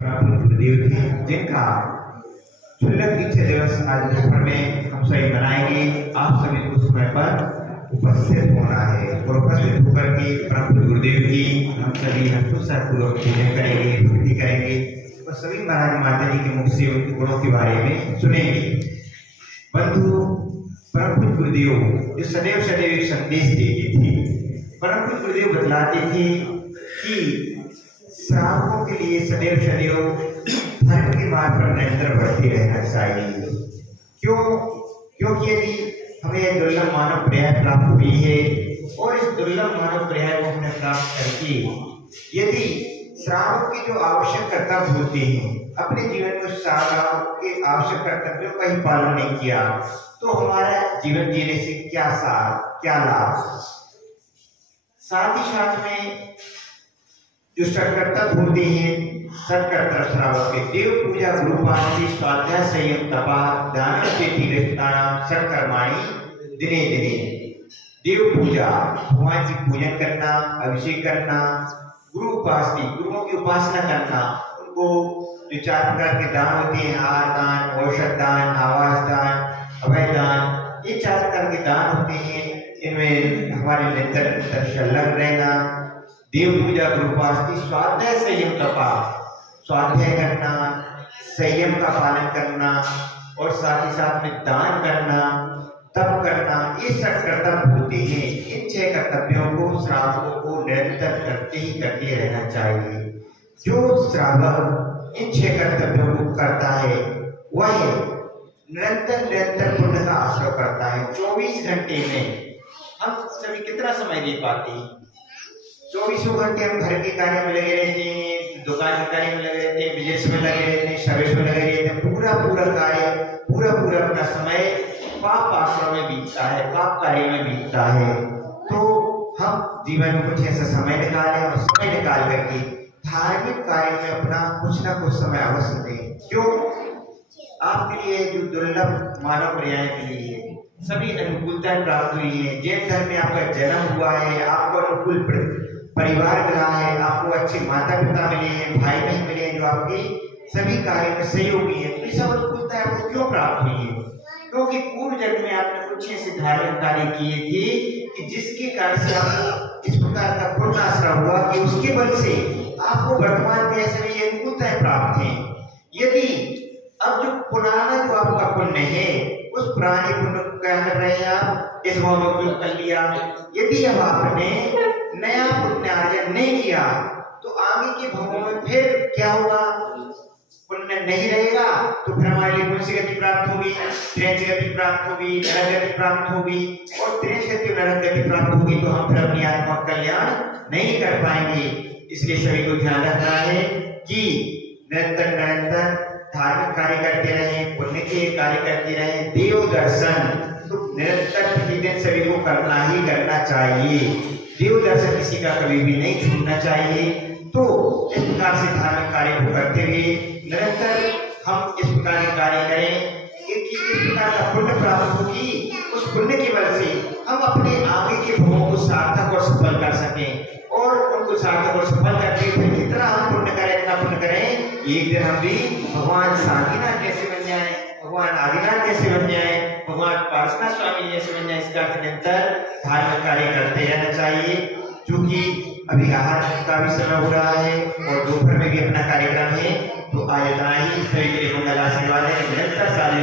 गुरुदेव थे जिनका क्षुल्लक दीक्षा दिवस आज दोपहर में हम सभी मनाएंगे। आप सभी को समय पर उपस्थित होना है और उपस्थित होकर के परम गुरुदेव की हम सभी हर्षोत्साहपूर्वक पूजन करेंगे, भक्ति करेंगे और सभी महाराज माता जी के मुख से उनके गुणों के बारे में सुनेंगे। बंधु, परम गुरुदेव जो सदैव सदैव एक संदेश देते थे, परम गुरुदेव बतलाते थे कि श्रावकों के लिए सदैव सदैव धर्म के मार्ग पर निरंतर बढ़ते रहना चाहिए। क्योंकि यदि हमें यह दुर्लभ मानव पर्याय प्राप्त हुई है और इस दुर्लभ मानव पर्याय को हमने प्राप्त करके यदि श्रावक के जो आवश्यक कर्तव्य होते हैं, अपने जीवन में श्रावक के आवश्यक कर्तव्यों का ही पालन नहीं किया तो हमारा जीवन जीने से क्या सार, क्या लाभ। साथ ही साथ में जो सत्कर्तव्य होते हैं, सत्कर्तव्य श्रावक के देव पूजा, गुरुपार्थी, स्वाध्याय, संयम, तपा, दान से सत्कर्माणी दिने दिने। देव पूजा, भगवान की पूजन करना, अभिषेक करना, गुरु उपासना, गुरुओं की उपासना करना, उनको जो 4 प्रकार के दान होते हैं, आहार दान, औषध दान, आवास दान, अभय दान, ये 4 प्रकार के दान होते हैं। इनमें हमारे निरंतर संलग्न रहना। देव पूजा, गुरुपार्थी, स्वाध्याय, संयम, तपा, स्वाध्याय करना, संयम का पालन करना और साथ ही साथ में दान करना, तप करना, ये सब कर्तव्य होते हैं। इन 6 कर्तव्यों को श्रावकों को निरंतर करते रहना चाहिए। जो श्रावक इन 6 कर्तव्यों को करता है वह निरंतर पुण्य का आश्रय करता है। 24 घंटे में हम सभी कितना समय दे पाते हैं? 24 घंटे हम घर के कार्य में लगे रहते हैं, दुकान के कार्य में लगे रहते हैं, बिजनेस में लगे रहते हैं, सर्विस में लगे रहते हैं। पूरा कार्य, पूरा अपना समय पाप आश्रम में बीतता है, पाप कार्य में बीतता है। तो हम जीवन में कुछ ऐसा समय निकालें और समय निकाल करके धार्मिक कार्य में अपना कुछ ना कुछ समय अवश्य दें। क्यों? आपके लिए जो दुर्लभ मानव पर्याय के लिए सभी अनुकूलताएं प्राप्त हुई है। जैन धर्म में आपका जन्म हुआ है, आपको अनुकूल परिवार मिला है, आपको अच्छे माता पिता मिले हैं, भाई बहन मिले हैं जो आपके सभी कार्य में सहयोगी है। तो ये सब अनुकूलताएं आपको क्यों प्राप्त हुई है? क्योंकि पूर्व जन्म में आपने कुछ ऐसे धार्मिक कार्य किए थे कि जिसके कारण से आपको इस प्रकार का पुण्य आश्रय हुआ कि उसके बल से आपको वर्तमान में ऐसे ये अनुकूलताएं प्राप्त हैं। यदि अब जो पुराना जो आपका पुण्य है उस पुराने पुण्य को क्या कर रहे हैं आप? इस भाव में उपयोग कर लिया। यदि अब आपने नया पुण्य अर्जन नहीं किया तो आगे के भावों में फिर क्या होगा? पुण्य नहीं रहेगा तो फिर हमारे लिए कौन सी गति प्राप्त होगी? त्रिंश गति प्राप्त होगी, नरक गति प्राप्त होगी और त्रिंश गति और नरक गति प्राप्त होगी तो हम फिर अपनी आत्मा का कल्याण नहीं कर पाएंगे। इसलिए सभी को ध्यान रखना है कि निरंतर धार्मिक कार्य करते रहे, पुण्य के कार्य करते रहे। देव दर्शन तो निरंतर प्रतिदिन सभी को करना ही करना चाहिए। देव दर्शन किसी का कभी भी नहीं छूटना चाहिए। तो इस प्रकार से धार्मिक कार्य को करते हुए निरंतर हम इस प्रकार के कार्य करें कि इस प्रकार का पुण्य प्राप्त होगी। उस पुण्य के बल से हम अपने आगे के भवों को सार्थक और सफल कर सकें और उनको सार्थक और सफल करके फिर जितना हम पुण्य करें, इतना पुण्य करें, एक दिन हम भी भगवान साधीनाथ जैसे बन जाए, भगवान आदिनाथ जैसे बन जाए, भगवान पार्श्वनाथ स्वामी जैसे बन जाए। इसका निरंतर धार्मिक कार्य करते रहना चाहिए। क्योंकि अभी आहार का भी समय हो रहा है और दोपहर में भी अपना कार्यक्रम है। तो आज इतना ही। सभी के लिए मंगल आशीर्वाद है। निरंतर साधना